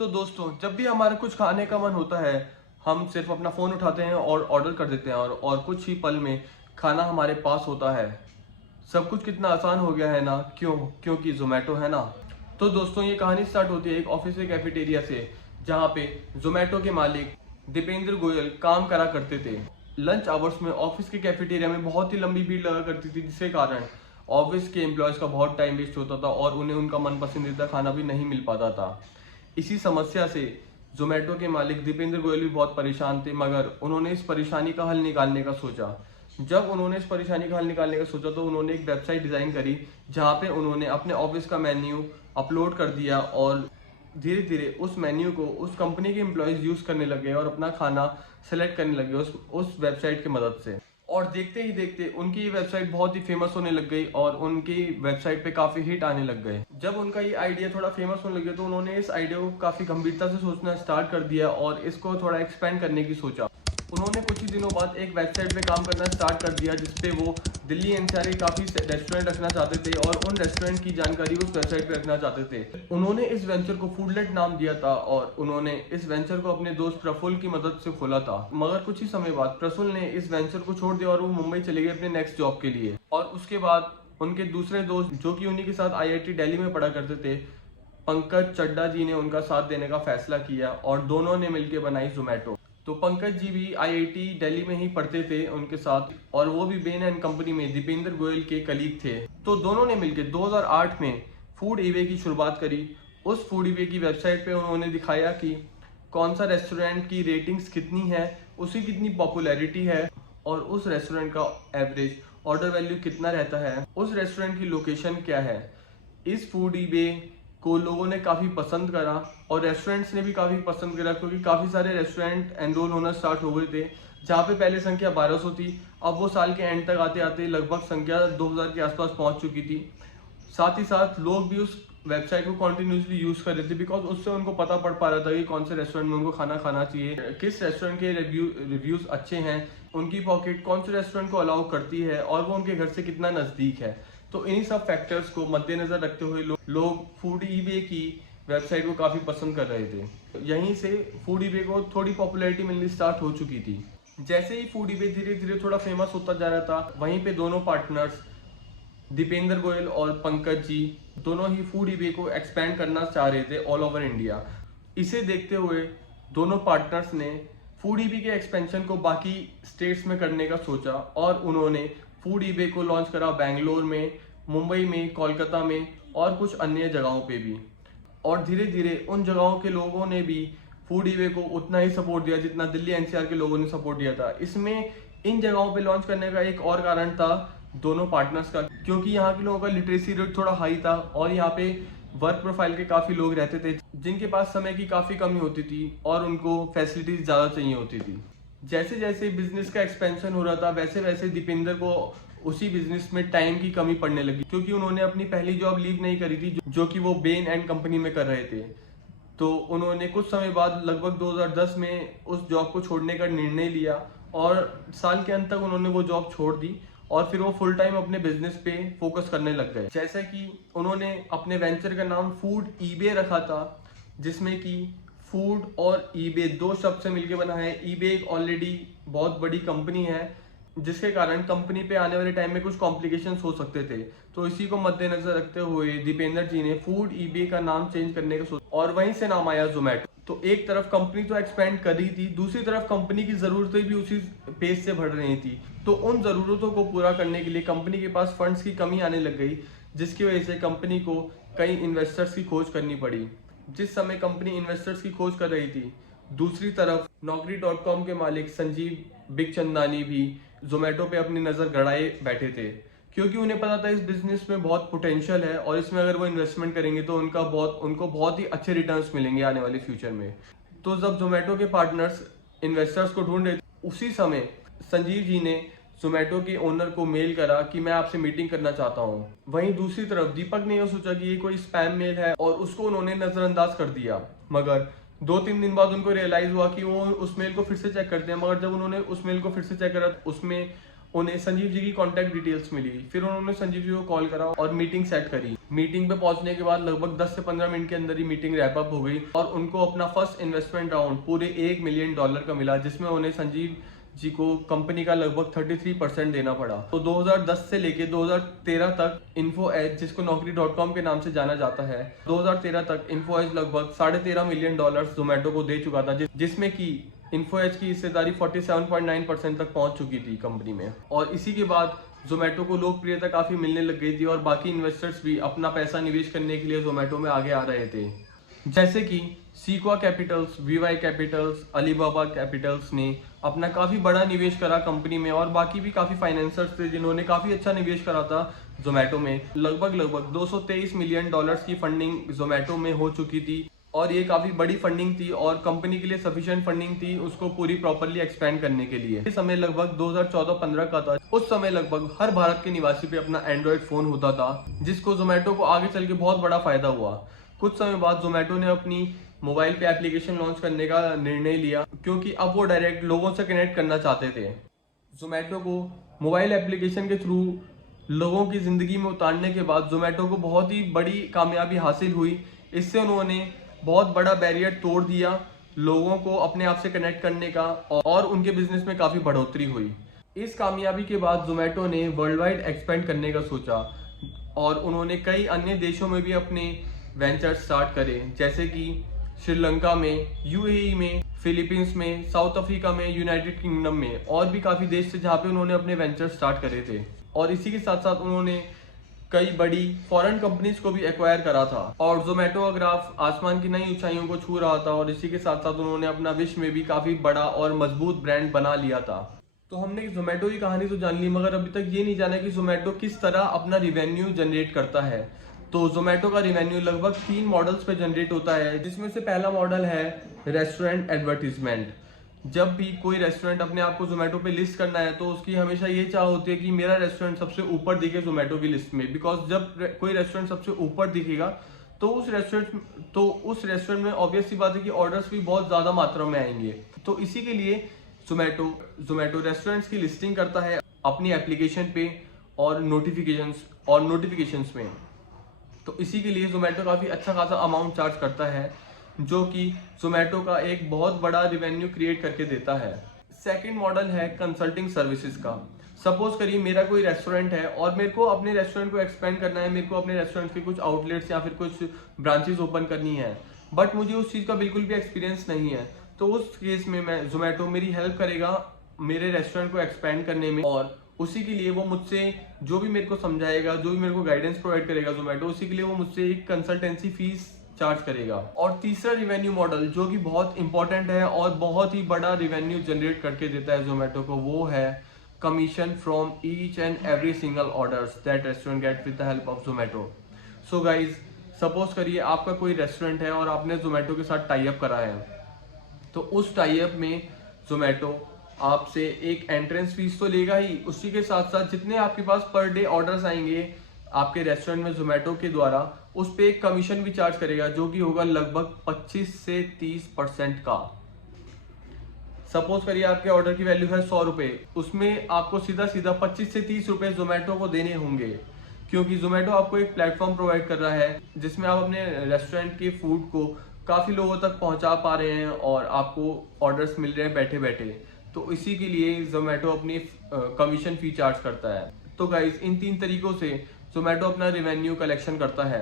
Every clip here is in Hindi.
तो दोस्तों, जब भी हमारा कुछ खाने का मन होता है, हम सिर्फ अपना फ़ोन उठाते हैं और ऑर्डर कर देते हैं और कुछ ही पल में खाना हमारे पास होता है। सब कुछ कितना आसान हो गया है ना? क्यों? क्योंकि ज़ोमैटो है ना। तो दोस्तों, ये कहानी स्टार्ट होती है एक ऑफिस के कैफेटेरिया से, जहाँ पे ज़ोमैटो के मालिक दीपेंद्र गोयल काम करा करते थे। लंच आवर्स में ऑफिस के कैफेटेरिया में बहुत ही लंबी भीड़ लगा करती थी, जिसके कारण ऑफिस के एम्प्लॉयज़ का बहुत टाइम वेस्ट होता था और उन्हें उनका मन पसंदीदा खाना भी नहीं मिल पाता था। इसी समस्या से ज़ोमैटो के मालिक दीपेंद्र गोयल भी बहुत परेशान थे, मगर उन्होंने इस परेशानी का हल निकालने का सोचा। जब उन्होंने इस परेशानी का हल निकालने का सोचा तो उन्होंने एक वेबसाइट डिज़ाइन करी, जहाँ पे उन्होंने अपने ऑफिस का मेन्यू अपलोड कर दिया और धीरे धीरे उस मेन्यू को उस कंपनी के एम्प्लॉयज़ यूज़ करने लगे और अपना खाना सेलेक्ट करने लगे उस वेबसाइट की मदद से। और देखते ही देखते उनकी ये वेबसाइट बहुत ही फेमस होने लग गई और उनकी वेबसाइट पे काफ़ी हिट आने लग गए। जब उनका ये आइडिया थोड़ा फेमस होने लग गया तो उन्होंने इस आइडिया को काफ़ी गंभीरता से सोचना स्टार्ट कर दिया और इसको थोड़ा एक्सपेंड करने की सोचा। उन्होंने कुछ ही दिनों बाद एक वेबसाइट पे काम करना स्टार्ट कर दिया, जिसपे वो दिल्ली एनसीआर के काफ़ी रेस्टोरेंट रखना चाहते थे और उन रेस्टोरेंट की जानकारी उस वेबसाइट पे रखना चाहते थे। उन्होंने इस वेंचर को फूडलेट नाम दिया था और उन्होंने इस वेंचर को अपने दोस्त प्रफुल्ल की मदद से खोला था। मगर कुछ ही समय बाद प्रफुल्ल ने इस वेंचर को छोड़ दिया और वो मुंबई चले गए अपने नेक्स्ट जॉब के लिए। और उसके बाद उनके दूसरे दोस्त, जो कि उन्हीं के साथ आईआईटी दिल्ली में पढ़ा करते थे, पंकज चड्ढा जी ने उनका साथ देने का फैसला किया और दोनों ने मिलकर बनाई ज़ोमैटो। तो पंकज जी भी आईआईटी दिल्ली में ही पढ़ते थे उनके साथ, और वो भी बेन एंड कंपनी में दीपेंद्र गोयल के कलीग थे। तो दोनों ने मिलकर 2008 में फूड ईबे की शुरुआत करी। उस फूड ईबे की वेबसाइट पे उन्होंने दिखाया कि कौन सा रेस्टोरेंट की रेटिंग्स कितनी है, उसकी कितनी पॉपुलैरिटी है और उस रेस्टोरेंट का एवरेज ऑर्डर वैल्यू कितना रहता है, उस रेस्टोरेंट की लोकेशन क्या है। इस फूड ईबे को लोगों ने काफ़ी पसंद करा और रेस्टोरेंट्स ने भी काफ़ी पसंद करा, क्योंकि काफ़ी सारे रेस्टोरेंट एनरोल होना स्टार्ट हो गए थे। जहाँ पे पहले संख्या 1200 थी, अब वो साल के एंड तक आते आते लगभग संख्या 2000 के आसपास पहुँच चुकी थी। साथ ही साथ लोग भी उस वेबसाइट को कॉन्टिन्यूसली यूज़ कर रहे थे, बिकॉज उससे उनको पता पड़ पा रहा था कि कौन से रेस्टोरेंट में उनको खाना खाना चाहिए, किस रेस्टोरेंट के रिव्यूज़ अच्छे हैं, उनकी पॉकेट कौन से रेस्टोरेंट को अलाउ करती है और वो उनके घर से कितना नज़दीक है। तो इन्हीं सब फैक्टर्स को मद्देनज़र रखते हुए लोग फूड ईबे की वेबसाइट को काफ़ी पसंद कर रहे थे। यहीं से फूड ईबे को थोड़ी पॉपुलैरिटी मिलनी स्टार्ट हो चुकी थी। जैसे ही फूड ईबे धीरे धीरे थोड़ा फेमस होता जा रहा था, वहीं पे दोनों पार्टनर्स दीपेंद्र गोयल और पंकज जी दोनों ही फूड ईबे को एक्सपेंड करना चाह रहे थे ऑल ओवर इंडिया। इसे देखते हुए दोनों पार्टनर्स ने फूड ईबे के एक्सपेंशन को बाकी स्टेट्स में करने का सोचा और उन्होंने फूड ईबे को लॉन्च करा बेंगलोर में, मुंबई में, कोलकाता में और कुछ अन्य जगहों पे भी। और धीरे धीरे उन जगहों के लोगों ने भी फूड ईबे को उतना ही सपोर्ट दिया जितना दिल्ली एनसीआर के लोगों ने सपोर्ट दिया था। इसमें इन जगहों पे लॉन्च करने का एक और कारण था दोनों पार्टनर्स का, क्योंकि यहाँ के लोगों का लिटरेसी रेट थोड़ा हाई था और यहाँ पे वर्क प्रोफाइल के काफ़ी लोग रहते थे जिनके पास समय की काफ़ी कमी होती थी और उनको फैसिलिटीज ज़्यादा चाहिए होती थी। जैसे जैसे बिजनेस का एक्सपेंशन हो रहा था, वैसे वैसे दीपेंद्र को उसी बिजनेस में टाइम की कमी पड़ने लगी, क्योंकि उन्होंने अपनी पहली जॉब लीव नहीं करी थी, जो कि वो बेन एंड कंपनी में कर रहे थे। तो उन्होंने कुछ समय बाद लगभग 2010 में उस जॉब को छोड़ने का निर्णय लिया और साल के अंत तक उन्होंने वो जॉब छोड़ दी और फिर वो फुल टाइम अपने बिजनेस पे फोकस करने लग गए। जैसे कि उन्होंने अपने वेंचर का नाम फूड ईबे रखा था, जिसमें कि फूड और ईबे दो शब्द से मिलकर बना है। ईबे एक ऑलरेडी बहुत बड़ी कंपनी है, जिसके कारण कंपनी पे आने वाले टाइम में कुछ कॉम्प्लिकेशंस हो सकते थे। तो इसी को मद्देनजर रखते हुए दीपेंद्र जी ने फूड ईबे का नाम चेंज करने का सोचा और वहीं से नाम आया ज़ोमैटो। तो एक तरफ कंपनी तो एक्सपेंड कर रही थी, दूसरी तरफ कंपनी की ज़रूरतें भी उसी पेस से बढ़ रही थी। तो उन ज़रूरतों को पूरा करने के लिए कंपनी के पास फंड्स की कमी आने लग गई, जिसकी वजह से कंपनी को कई इन्वेस्टर्स की खोज करनी पड़ी। जिस समय कंपनी इन्वेस्टर्स की खोज कर रही थी, दूसरी तरफ Naukri.com के मालिक संजीव बिखचंदानी भी ज़ोमैटो पे अपनी नज़र गड़ाए बैठे थे, क्योंकि उन्हें पता था इस बिजनेस में बहुत पोटेंशियल है और इसमें अगर वो इन्वेस्टमेंट करेंगे तो उनको बहुत ही अच्छे रिटर्न्स मिलेंगे आने वाले फ्यूचर में। तो जब ज़ोमैटो के पार्टनर्स इन्वेस्टर्स को ढूंढ रहे थे, उसी समय संजीव जी ने ज़ोमैटो के ओनर को मेल करा कि मैं आपसे मीटिंग करना चाहता हूँ। वहीं दूसरी तरफ दीपक ने यह सोचा कि ये कोई स्पैम मेल है और उसको उन्होंने नज़रअंदाज कर दिया। मगर 2-3 दिन बाद उनको रियलाइज़ हुआ कि वो उस मेल को फिर से चेक करते हैं, मगर जब उन्होंने उस मेल को फिर से चेक करा तो उसमें उन्हें संजीव जी की कॉन्टैक्ट डिटेल्स मिली। फिर उन्होंने संजीव जी को कॉल करा और मीटिंग सेट करी। मीटिंग पे पहुंचने के बाद लगभग 10 से 15 मिनट के अंदर ही मीटिंग रैप अप हो गई और उनको अपना फर्स्ट इन्वेस्टमेंट राउंड पूरे $1 मिलियन का मिला, जिसमें उन्हें संजीव जी को कंपनी का लगभग 33% देना पड़ा। तो 2010 से लेके 2013 तक इन्फो एज, जिसको Naukri.com के नाम से जाना जाता है, 2013 तक इन्फो एज लगभग $13.5 मिलियन जोमेटो को दे चुका था, जिसमें कि इन्फो एज की हिस्सेदारी 47.9% तक पहुंच चुकी थी कंपनी में। और इसी के बाद जोमेटो को लोकप्रियता काफी मिलने लग गई थी और बाकी इन्वेस्टर्स भी अपना पैसा निवेश करने के लिए जोमेटो में आगे आ रहे थे, जैसे कि Sequoia capitals, VY capitals, Alibaba capitals ने अपना काफी बड़ा निवेश करा कंपनी में, और बाकी भी काफी फाइनेंसर्स थे जिन्होंने काफी अच्छा निवेश करा था जोमेटो में। लगभग $223 मिलियन की फंडिंग जोमेटो में हो चुकी थी और ये काफी बड़ी फंडिंग थी और कंपनी के लिए सफिशिएंट फंडिंग थी उसको पूरी प्रॉपर्ली एक्सपेंड करने के लिए। इस समय लगभग 2014-15 का था। उस समय लगभग हर भारत के निवासी पे अपना एंड्रॉइड फोन होता था, जिसको जोमेटो को आगे चल के बहुत बड़ा फायदा हुआ। कुछ समय बाद जोमेटो ने अपनी मोबाइल पे एप्लीकेशन लॉन्च करने का निर्णय लिया, क्योंकि अब वो डायरेक्ट लोगों से कनेक्ट करना चाहते थे। जोमेटो को मोबाइल एप्लीकेशन के थ्रू लोगों की जिंदगी में उतारने के बाद जोमेटो को बहुत ही बड़ी कामयाबी हासिल हुई। इससे उन्होंने बहुत बड़ा बैरियर तोड़ दिया लोगों को अपने आप से कनेक्ट करने का, और उनके बिजनेस में काफी बढ़ोतरी हुई। इस कामयाबी के बाद जोमेटो ने वर्ल्ड वाइड एक्सपेंड करने का सोचा और उन्होंने कई अन्य देशों में भी अपने वेंचर स्टार्ट करे, जैसे कि श्रीलंका में, यूएई में, फिलीपींस में, साउथ अफ्रीका में, यूनाइटेड किंगडम में, और भी काफी देश थे जहाँ पे उन्होंने अपने वेंचर स्टार्ट करे थे। और इसी के साथ साथ उन्होंने कई बड़ी फॉरेन कंपनीज को भी एक्वायर करा था और जोमेटो का ग्राफ आसमान की नई ऊंचाइयों को छू रहा था। और इसी के साथ साथ उन्होंने अपना विश्व में भी काफी बड़ा और मजबूत ब्रांड बना लिया था। तो हमने जोमेटो की कहानी तो जान ली, मगर अभी तक ये नहीं जाना कि जोमेटो किस तरह अपना रिवेन्यू जनरेट करता है। तो जोमेटो का रिवेन्यू लगभग 3 मॉडल्स पे जनरेट होता है, जिसमें से पहला मॉडल है रेस्टोरेंट एडवर्टीजमेंट। जब भी कोई रेस्टोरेंट अपने आप को जोमेटो पे लिस्ट करना है तो उसकी हमेशा ये चाह होती है कि मेरा रेस्टोरेंट सबसे ऊपर दिखे जोमेटो की लिस्ट में, बिकॉज जब कोई रेस्टोरेंट सबसे ऊपर दिखेगा तो उस रेस्टोरेंट में ऑब्वियस सी बात है कि ऑर्डर्स भी बहुत ज्यादा मात्रा में आएंगे। तो इसी के लिए जोमेटो रेस्टोरेंट्स की लिस्टिंग करता है अपनी एप्लीकेशन पे और नोटिफिकेशंस में। तो इसी के लिए जोमेटो काफी अच्छा खासा अमाउंट चार्ज करता है, जो कि जोमेटो का एक बहुत बड़ा रिवेन्यू क्रिएट करके देता है। सेकंड मॉडल है कंसल्टिंग सर्विसेज का। सपोज करिए मेरा कोई रेस्टोरेंट है और मेरे को अपने रेस्टोरेंट को एक्सपेंड करना है, मेरे को अपने रेस्टोरेंट के कुछ आउटलेट्स या फिर कुछ ब्रांचेस ओपन करनी है, बट मुझे उस चीज़ का बिल्कुल भी एक्सपीरियंस नहीं है। तो उस केस में मैं जोमेटो मेरी हेल्प करेगा मेरे रेस्टोरेंट को एक्सपेंड करने में, और उसी के लिए वो मुझसे जो भी मेरे को समझाएगा, जो भी मेरे को गाइडेंस प्रोवाइड करेगा जोमेटो, उसी के लिए वो मुझसे एक कंसल्टेंसी फीस चार्ज करेगा। और तीसरा रिवेन्यू मॉडल जो कि बहुत इंपॉर्टेंट है और बहुत ही बड़ा रिवेन्यू जनरेट करके देता है जोमेटो को, वो है commission from each and every single orders that restaurant get with the help of Zomato. So guys, suppose करिए आपका कोई रेस्टोरेंट है और आपने जोमेटो के साथ टाई अप करा है, तो उस टाई अप में जोमेटो आपसे एक एंट्रेंस फीस तो लेगा ही, उसी के साथ साथ जितने आपके पास पर डे ऑर्डर्स आएंगे आपके रेस्टोरेंट में जोमेटो के द्वारा, उस पे एक कमीशन भी चार्ज करेगा, जो कि होगा लगभग 25 से 30% का। सपोज करिए आपके ऑर्डर की वैल्यू है 100 रुपए, उसमें आपको सीधा 25 से 30 रुपए जोमेटो को देने होंगे, क्योंकि जोमेटो आपको एक प्लेटफॉर्म प्रोवाइड कर रहा है जिसमें आप अपने रेस्टोरेंट के फूड को काफी लोगों तक पहुंचा पा रहे हैं और आपको ऑर्डर्स मिल रहे हैं बैठे बैठे। तो इसी के लिए जोमेटो अपनी कमीशन फी चार्ज करता है। तो गाइज, इन 3 तरीकों से जोमेटो अपना रिवेन्यू कलेक्शन करता है।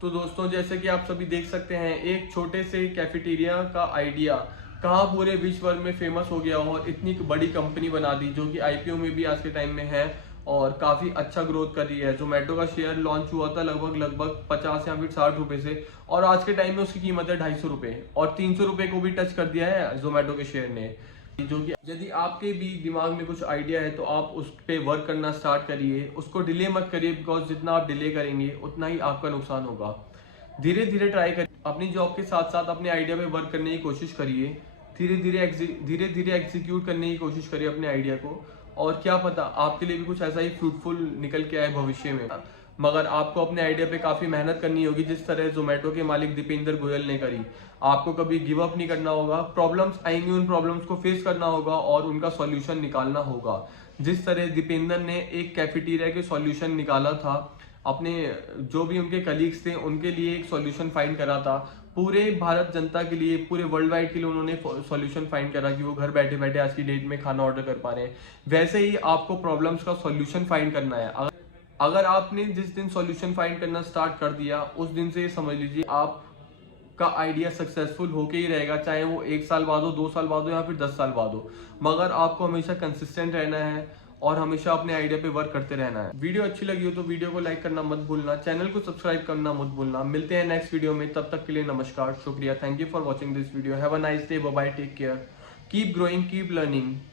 तो दोस्तों, जैसे कि आप सभी देख सकते हैं, एक छोटे से कैफेटेरिया का आइडिया कहाँ पूरे विश्व भर में फेमस हो गया और इतनी बड़ी कंपनी बना दी, जो कि आईपीओ में भी आज के टाइम में है और काफी अच्छा ग्रोथ कर रही है। जोमेटो का शेयर लॉन्च हुआ था लगभग 50 या फिर 60 रुपए से, और आज के टाइम में उसकी कीमत है 250 रुपए, और 300 रुपए को भी टच कर दिया है जोमेटो के शेयर ने। जो कि यदि आपके भी दिमाग में कुछ आइडिया है तो आप उस पे वर्क करना स्टार्ट करिए, उसको डिले मत करिए, बिकॉज जितना आप डिले करेंगे उतना ही आपका नुकसान होगा। धीरे धीरे ट्राई करिए, अपनी जॉब के साथ साथ अपने आइडिया पे वर्क करने की कोशिश करिए, धीरे धीरे एग्जीक्यूट करने की कोशिश करिए अपने आइडिया को, और क्या पता आपके लिए भी कुछ ऐसा ही फ्रूटफुल निकल के आए भविष्य में। मगर आपको अपने आइडिया पे काफी मेहनत करनी होगी, जिस तरह जोमेटो के मालिक दीपेंद्र गोयल ने करी। आपको कभी गिव अप नहीं करना होगा, प्रॉब्लम्स आएंगी, उन प्रॉब्लम्स को फेस करना होगा और उनका सॉल्यूशन निकालना होगा। जिस तरह दीपेंद्र ने एक कैफेटेरिया के सॉल्यूशन निकाला था, अपने जो भी उनके कलीग्स थे उनके लिए एक सॉल्यूशन फाइंड करा था, पूरे भारत जनता के लिए, पूरे वर्ल्ड वाइड के लिए उन्होंने सॉल्यूशन फाइंड करा कि वो घर बैठे बैठे आज की डेट में खाना ऑर्डर कर पा रहे हैं। वैसे ही आपको प्रॉब्लम्स का सॉल्यूशन फाइंड करना है। अगर आपने जिस दिन सॉल्यूशन फाइंड करना स्टार्ट कर दिया, उस दिन से समझ लीजिए आप का आइडिया सक्सेसफुल होके ही रहेगा, चाहे वो 1 साल बाद हो, 2 साल बाद हो या फिर 10 साल बाद हो। मगर आपको हमेशा कंसिस्टेंट रहना है और हमेशा अपने आइडिया पे वर्क करते रहना है। वीडियो अच्छी लगी हो तो वीडियो को लाइक करना मत भूलना, चैनल को सब्सक्राइब करना मत भूलना। मिलते हैं नेक्स्ट वीडियो में, तब तक के लिए नमस्कार, शुक्रिया, thank you for watching this video. Have a nice day, bye bye, take care, keep growing, keep learning.